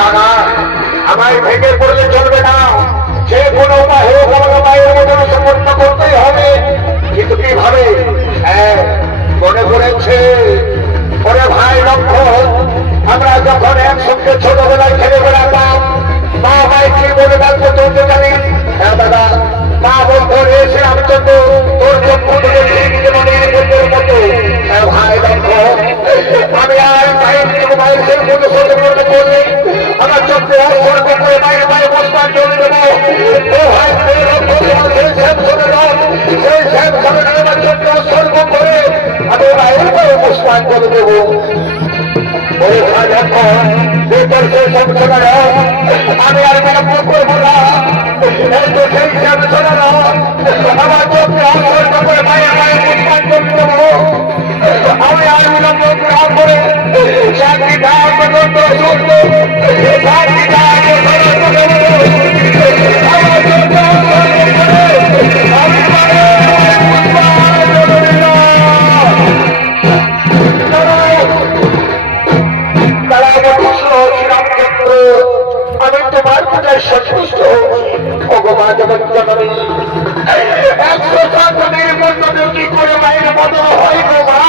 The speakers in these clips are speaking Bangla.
না না, আমায় ভেঙে পড়লে চলবে না, যে কোনো উপায় হোক আমাকে মায়ের মতন সমর্থ করতেই হবে। কিন্তু কিভাবে? হ্যাঁ, মনে করেছে ওরে ভাই লক্ষণ, আমরা যখন একসঙ্গে ছোটবেলায় খেলে বেড়াতাম, মা ভাই কি বলে ডাকতো চলতে জানি? হ্যাঁ দাদা, মা বলতো এসে আমি তো তোর চক্ষু থেকে মনের মধ্যের মতো। হ্যাঁ ভাই লক্ষণ, আমি আর মায়ের সেই মতো ছোট মতো করলে আমার চোখে অসর্গ করে মায়ের মায়ের বস্তান চলে দেবো। ও ভাই সেই শ্যামসনে সেই শ্যামসনে আমার চোখে অসর্গ করে আমি মায়ের মায়ের বস্তান চলে দেবো। আমি আর বিলম্ব করবো না, সেই শ্যামসনে আমার চোখে অসর্গ করে মায়ের মায়ের বস্তান চলে দেবো। আমি আর বিলম্ব না করে চাকরিটা পর্যন্ত শুনবো, চাকরিটা আমি তোমার পূজায় সন্তুষ্ট ভগবান জগৎজননী 107 দিনের মধ্যে কি করে মায়ের বদল হয় গো মা?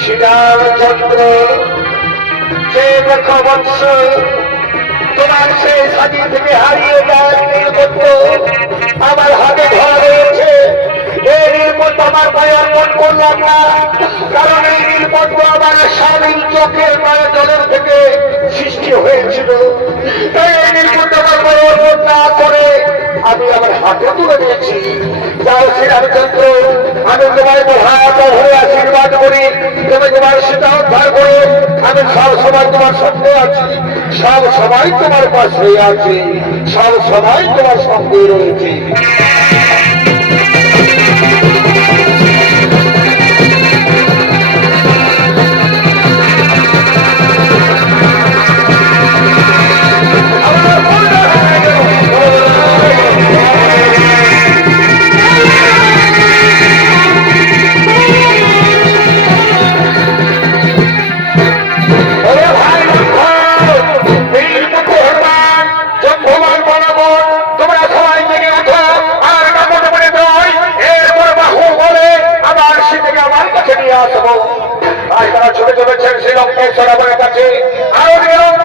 শ্রীরামচন্দ্র যে বৎস তোমার সেই সাজি থেকে হারিয়ে যায় নীলকণ্ঠ আমার হাতে ধরা রয়েছে। এই নীলকণ্ঠ আমার পায়ে অর্পণ করলাম না, কারণ এই নীলকণ্ঠ আমার স্বামীর চোখের পায়ে জলের থেকে সৃষ্টি হয়েছিল। তাই এই নীলকণ্ঠ আমার পায়ে অর্পণ না করে আমি আমার হাতে তুলে নিয়েছি। যাও শ্রীরামচন্দ্র, আমি তোমার হাত ধরে আশীর্বাদ করি, তুমি তোমার সেটা উদ্ধার করে আমি সব সময় তোমার সঙ্গে আছি, সব সময় তোমার পাশে আছি, সব সময় তোমার সঙ্গে রয়েছে।